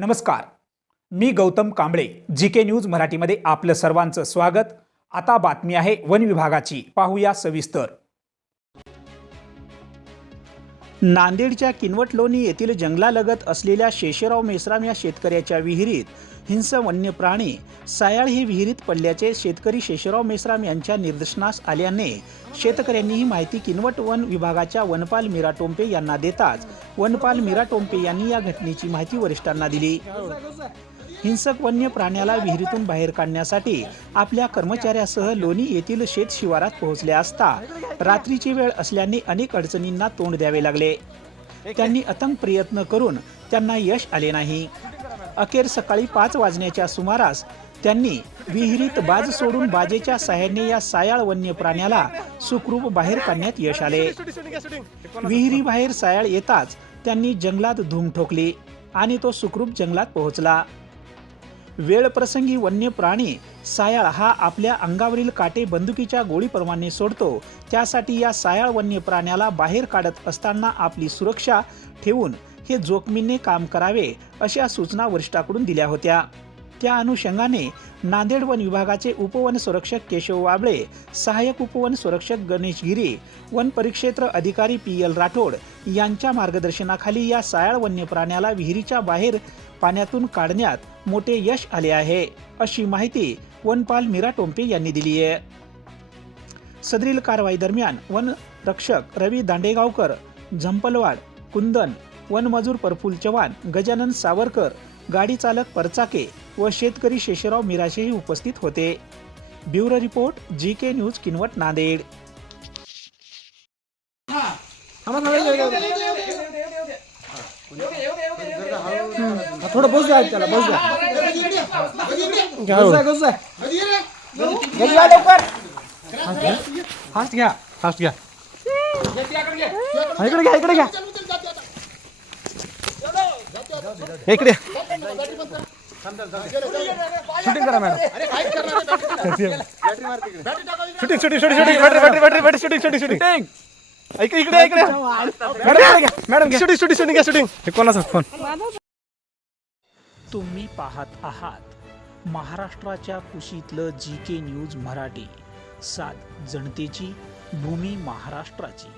नमस्कार. मी Gautam Kamble G K news मराठीमध्ये आपलं सर्वांचं स्वागत. आता बातमी आहे वन विभागाची. पाहूया सविस्तर. नांदेडच्या किनवट लोणी येथील जंगलालगत असलेल्या शेषराव मेश्राम या शेतकऱ्याच्या विहिरीत हिंस वन्य प्राणी सायाळ ही विहिरीत पडल्याचे शेतकरी शेषराव मेश्राम यांच्या निदर्शनास आल्याने शेतकऱ्यांनी ही माहिती किनवट वन विभागाच्या वनपाल मीरा टोंपे यांना देताच वनपाल मीरा टोंपे यांनी या घटनेची माहिती वरिष्ठांना दिली. हिंसक वन्य प्राण्याला विहिरीतून बाहेर काढण्यासाठी आपल्या कर्मचाऱ्यासह लोणी येथील शेत शिवारात पोहोचले असता रात्रीची वेळ असल्याने अनेक अडचणींना तोंड द्यावे लागले. त्यांनी अथक प्रयत्न करून त्यांना यश आले नाही. अखेर सकाळी पाच वाजण्याच्या सुमारास त्यांनी विहिरीत बाज सोडून बाजेच्या सहाय्याने या सायाळ वन्य प्राण्याला सुखरूप बाहेर काढण्यात यश आले. विहिरीबाहेर सायाळ येताच त्यांनी जंगलात धूम ठोकली आणि तो सुखरूप जंगलात पोहोचला. वेळप्रसंगी वन्य प्राणी सायाळ हा आपल्या अंगावरील काटे बंदुकीच्या गोळीप्रमाणे सोडतो. त्यासाठी या सायाळ वन्य प्राण्याला बाहेर काढत असताना आपली सुरक्षा ठेवून हे जोखमीने काम करावे अशा सूचना वरिष्ठाकडून दिल्या होत्या. त्या अनुषंगाने नांदेड वन विभागाचे उपवन संरक्षक केशव वाबळे सहाय्यक उपवन संरक्षक गणेश गिरे वन परिक्षेत्र अधिकारी पी एल राठोड यांच्या मार्गदर्शनाखाली या सायाळ वन्य प्राण्याला विहिरीच्या बाहेर पाण्यातून काढण्यात मोठे यश आले आहे अशी माहिती वनपाल मीरा टोंपे यांनी दिली आहे. सदरील कारवाई दरम्यान वन रक्षक रवी दांडेगावकर झंपलवाड कुंदन वनमजूर प्रफुल चव्हाण गजानन सावरकर गाडी चालक परचाके व शेतकरी शेषराव मिराशेही उपस्थित होते. Bureau report G K news Kinwat Nanded. थोडं बस द्या त्याला बस द्या. बस लवकर. फास्ट घ्या. फास्ट घ्या. इकडे घ्या इकडे घ्या. हे इकडे. शूटिंग करा madam shooting shooting shooting shooting battery battery battery battery shooting shooting shooting इकडे इकडे. इकडे मॅडम घ्या मॅडम शूटिंग शूटिंग शूटिंग घ्या शूटिंग हे कोणाचा फोन तुम्ही पाहत आहात महाराष्ट्राच्या कुशीतलं जी के न्यूज मराठी. सात जनतेची भूमी महाराष्ट्राची.